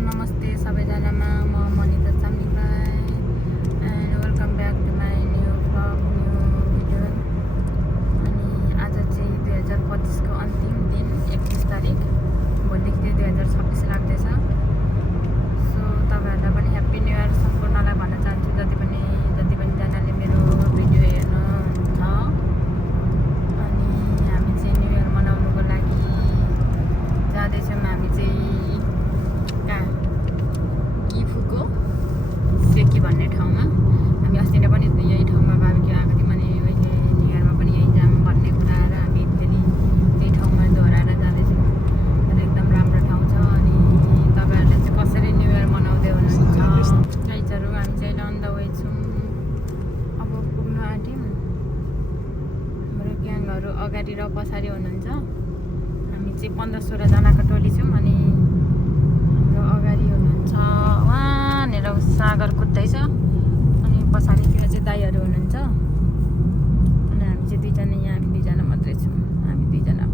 नमस्ते सबैजनामा म मनिता चामलिङलाई and welcome back to my new vlog new video. अनि आज चाहिँ 2025 को अन्तिम दिन 31 तारिक, भोलिदेखि 2026 लाग्दैछ। सो तपाईँहरूलाई पनि ह्याप्पी न्यू इयर सम्पूर्णलाई भन्न चाहन्छु, जति पनि जनाले मेरो भिडियो हेर्नुहुन्छ। अनि हामी चाहिँ न्यू इयर मनाउनुको लागि जाँदैछौँ। हामी चाहिँ गिफुको सेकी भन्ने ठाउँमा, हामी अस्ति नै पनि यही ठाउँमा बाबेक्यू आएको थियौँ। अनि अहिले न्यु इयरमा पनि यहीँ जाऊँ भन्ने कुरा आएर हामी फेरि त्यही ठाउँमा दोहोऱ्याएर जाँदैछौँ। र एकदम राम्रो ठाउँ छ। अनि तपाईँहरूले चाहिँ कसरी न्यु इयर मनाउँदै हुनुहुन्छ? गाइजहरू हामी चाहिँ अन द वे छौँ, अब पुग्न आँट्यौँ। हाम्रो ग्याङहरू अगाडि र पछाडि हुनुहुन्छ। हामी चाहिँ 15-16 जनाको टोली छौँ। अनि हाम्रो अगाडि हुनुहुन्छ वहाँनिर सागर कुद्दैछ, अनि पछाडितिर चाहिँ दाइहरू हुनुहुन्छ। अनि हामी चाहिँ दुईजना, यहाँ हामी दुईजना मात्रै छौँ। हामी दुईजना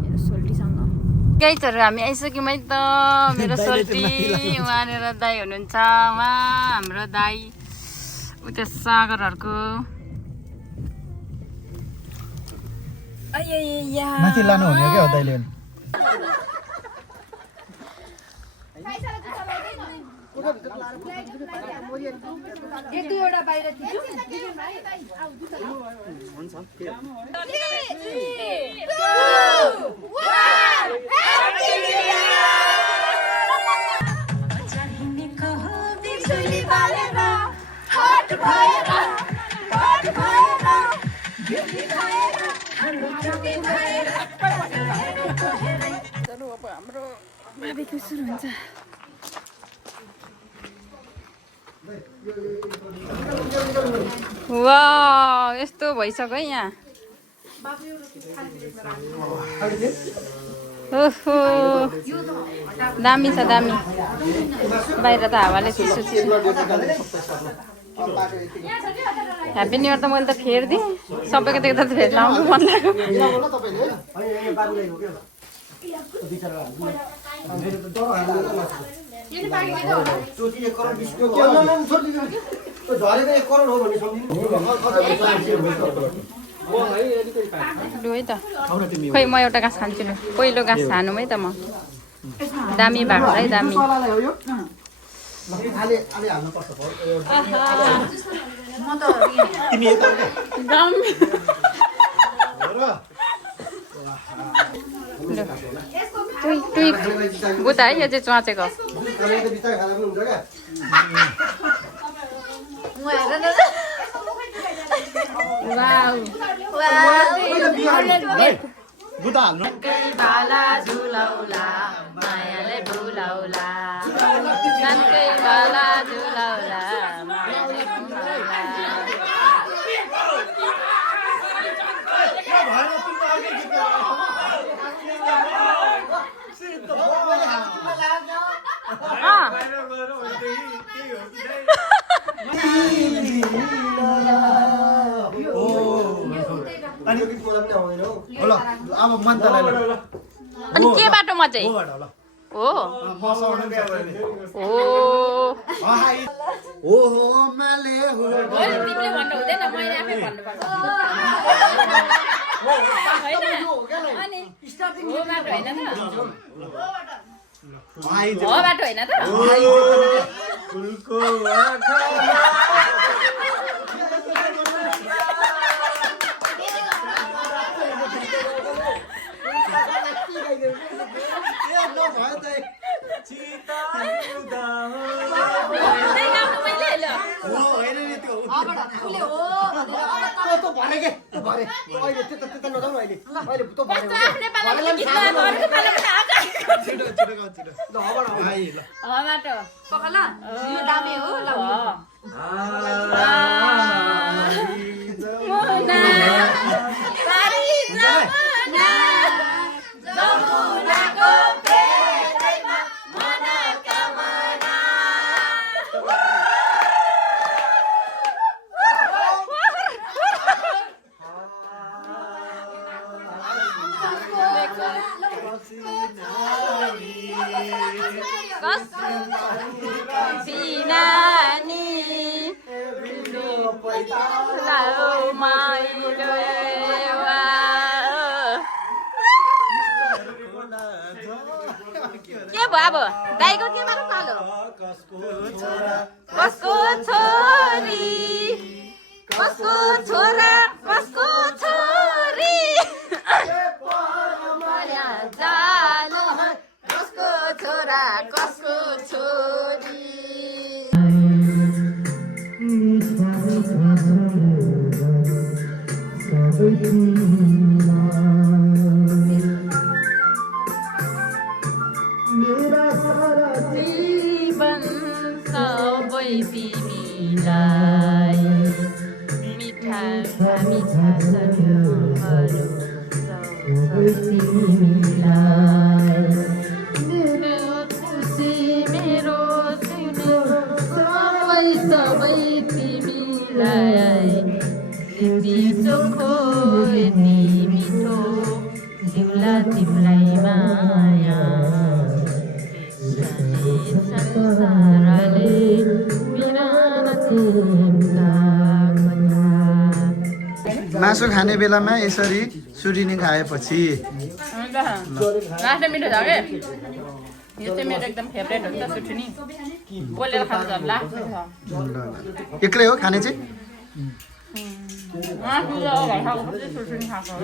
मेरो सोल्टीसँग। गाइजहरू हामी आइसक्यौँ है त। मेरो सोल्टी उहाँनिर दाइ हुनुहुन्छ, उहाँ हाम्रो दाइ उता सागरहरूको। माथि लानु हुने क्या दाइले एउटा बाहिर हाम्रो बाबेक्यू सुरु हुन्छ। वाह, यस्तो भइसक्यो है यहाँ। ओहो, दामी छ दामी। बाहिर त हावाले चिसो चिसो। ह्याप्पी न्यु इयर त मैले त फेरिदिएँ, सबैको देख्दा त फेरि लाउनु मन लाग्यो। लु है त, खोइ म एउटा घाँस खान्छु। लु पहिलो घाँस खानु है त म। दामी भएको है, दामी। बुझ्दा है, यो चाहिँ च्वाचेको। बाला झुलाउला मायाले भुलाउला, सानकै बाला झुलाउला मायाले भुलाउला। अनि के बाटोमा चाहिँ हो? तिमीले भन्नु हुँदैन, मैले आफै भन्नुपर्छ। हो बाटो होइन त? कसी नानी लाओ माइलो वा के भयो अब दाइको के मारौँ कालो कसको छोरी कसको छोरा कसको छोरी जानु कसको छोरा कसको छोरी जीवन सबै तिमीलाई मिठा मिठा सपनाहरू सबै तिमीलाई मेरो खुसी मेरो सबै सबै तिमीलाई यति चोखो यति मिठो दिउला तिमीलाई माया संसारले मासु खाने बेलामा यसरी सुरिनी खाएपछि लास्टमा मिठो छ के यो चाहिँ मेरो एकदम फेभरेट हो नि त सुठुनी बोलेर खानु झन् लास्ट छ एक्लै हो खाने चाहिँ सुठुनी खाएको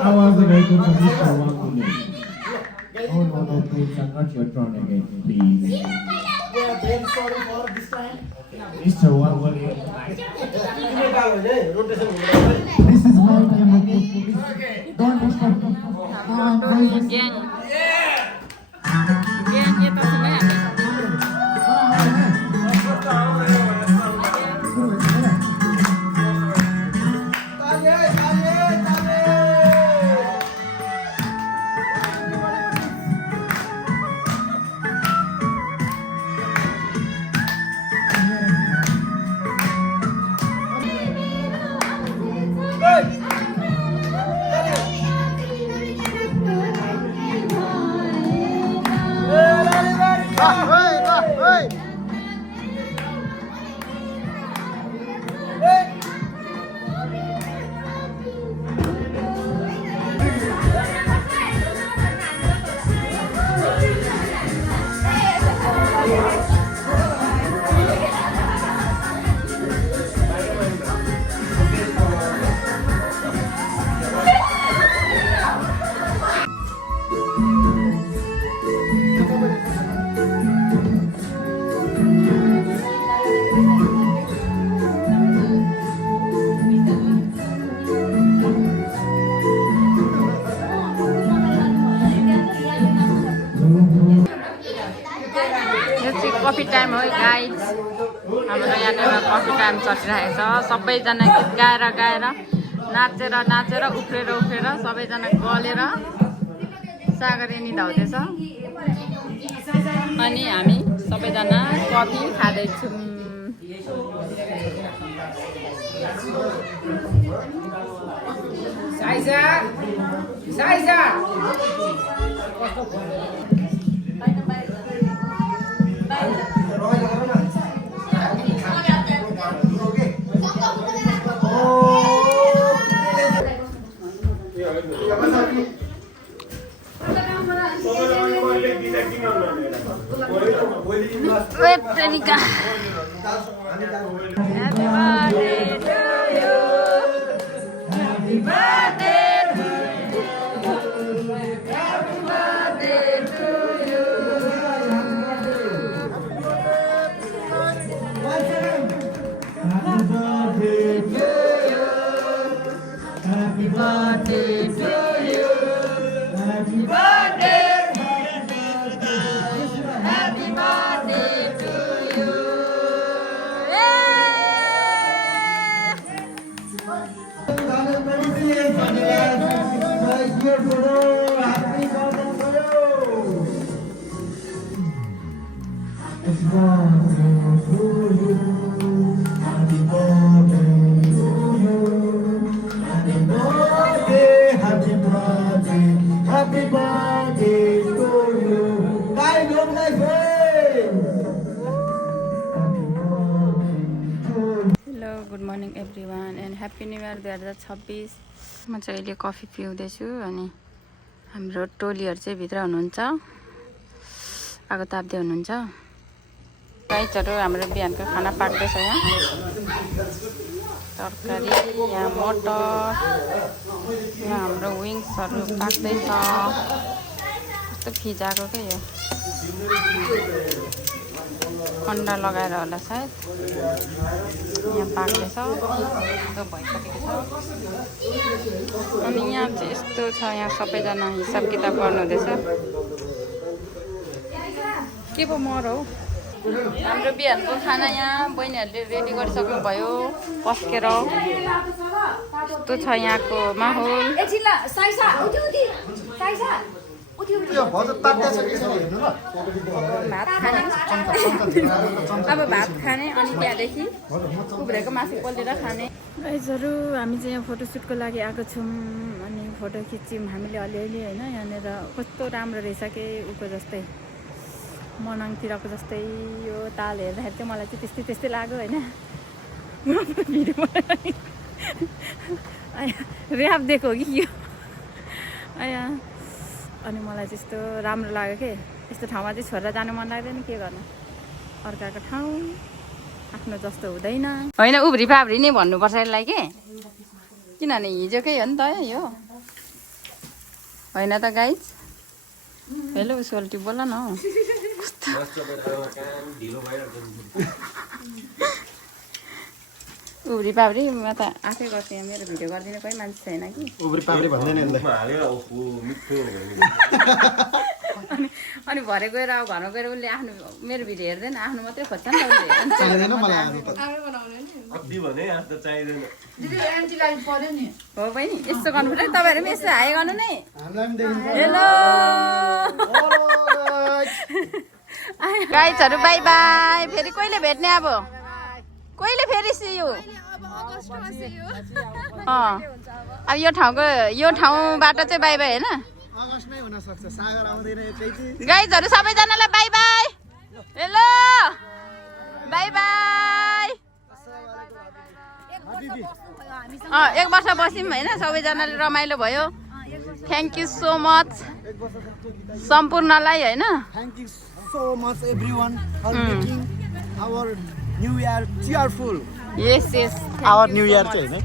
आवाज रहेको छ mister वाकुले Oh no, no, please, not your turn again, please. We are very sorry for this time. Mr. Wakule. This is my name. Don't disturb me. Gang. Gang ये तो सुने हैं कफी टाइम हो गाइज हाम्रो यहाँनिर coffee time चलिरहेको छ सबैजना गीत गाएर गाएर नाचेर नाचेर उफ्रेर उफ्रेर सबैजना गलेर सागरेनी धाउँदैछ अनि हामी सबैजना coffee खाँदैछौँ Veronica. Happy birthday to you. Happy birthday to you. Happy birthday to you. Happy birthday to you. Happy birthday. Happy birthday to you. Happy birthday to you. Guys, look like hello good morning every one and happy new year 2026। म चाहिँ अहिले coffee पिउँदैछु अनि हाम्रो टोलीहरू चाहिँ भित्र हुनुहुन्छ, आगो ताप्दै हुनुहुन्छ। गाइजहरू हाम्रो बिहानको खाना पाक्दैछ। यहाँ तरकारी, यहाँ मटर, यहाँ हाम्रो विङ्सहरू पाक्दैछ। कस्तो फिजाएको क्या यो, अन्डा लगाएर होला सायद। यहाँ पाक्दैछ, त्यो भइसकेको छ। अनि यहाँ चाहिँ यस्तो छ, यहाँ सबैजना हिसाब किताब गर्नुहुँदैछ। के पो मर हौ। हाम्रो बिहानको खाना यहाँ बहिनीहरूले रेडी गरिसक्नुभयो पस्केर। यस्तो छ यहाँको माहौल। भात खाने, अब भात खाने अनि त्यहाँदेखि उब्रेको मासु पोलेर खाने। गाइजहरू हामी चाहिँ यहाँ फोटोसुटको लागि आएको छौँ अनि फोटो खिच्यौँ हामीले अलिअलि होइन। यहाँनिर कस्तो राम्रो रहेछ के उको जस्तै, मनाङतिरको जस्तै। यो ताल हेर्दाखेरि चाहिँ मलाई चाहिँ त्यस्तै त्यस्तै लाग्यो होइन। भिडियो ऱ्याप दिएको हो कि यो आया। अनि मलाई त्यस्तो राम्रो लाग्यो के, यस्तो ठाउँमा चाहिँ छोडेर जानु मन लाग्दैन। के गर्नु, अर्काको ठाउँ आफ्नो जस्तो हुँदैन होइन। उब्री पाब्री नै भन्नुपर्छ यसलाई के, किनभने हिजोकै हो नि त यो होइन त गाइज। हेलो सोल्टी बोल न हौ। उब्री पाब्री म त आफै गर्छु, यहाँ मेरो भिडियो गरिदिने कोही मान्छे छैन कि। उब्री पाब्री भन्दैन अनि भरे गएर अब घरमा गएर उसले आफ्नो मेरो भिडियो हेर्दैन, आफ्नो मात्रै खोज्छ नि त उसले। हो बहिनी, यस्तो गर्नु पर्छ। तपाईँहरू पनि यस्तो हाई गर्नु नै। हेलो गाइजहरू, बाई बाई। फेरि कहिले भेट्ने, अब कहिले फेरि सियु। अब यो ठाउँबाट चाहिँ बाई बाई होइन। गाइजहरू सबैजनालाई by by. Hello by by. 1 वर्ष बस्यौँ होइन, सबैजनाले रमाइलो भयो। थ्याङ्क यू सो मच सम्पूर्णलाई होइन। Thank you so much everyone for making our new year cheerful. Yes. Our new year चाहिँ हैन।